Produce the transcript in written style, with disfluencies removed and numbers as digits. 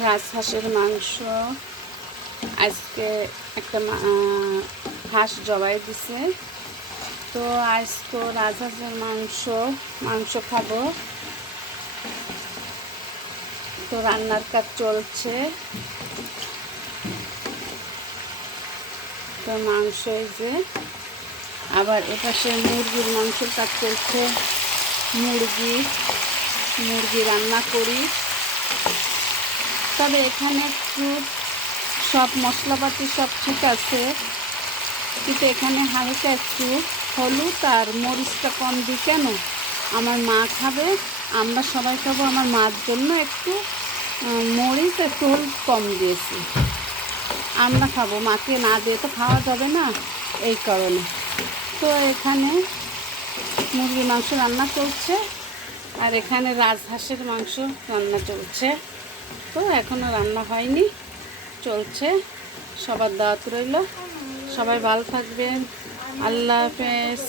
রাজহাঁসের মাংস। আজকে একটা হাঁস জবাই দিছে, তো আজকে রাজহাঁসের মাংস খাবো। তো রান্নার কাজ চলছে। তো মাংস এই যে, আবার এপাশে মুরগির মাংসের কাজ চলছে। মুরগি রান্না করি। তবে এখানে একটু সব মশলাপাতি সব ঠিক আছে, কিন্তু এখানে হালকা একটু হলুদ আর মরিচটা কম দিই। কেন? আমার মা খাবে, আমরা সবাই খাবো, আমার মার জন্য একটু মরিচ একটু হলুদ কম দিয়েছি। আমরা খাবো, মাকে না দিয়ে তো খাওয়া যাবে না, এই কারণে। তো এখানে মুরগির মাংস রান্না চলছে, আর এখানে রাজহাঁসের মাংস রান্না চলছে। তো এখনও রান্না হয়নি, চলছে। সবার দাওয়াত রইল। সবাই ভালো থাকবেন। আল্লাহ হাফেজ।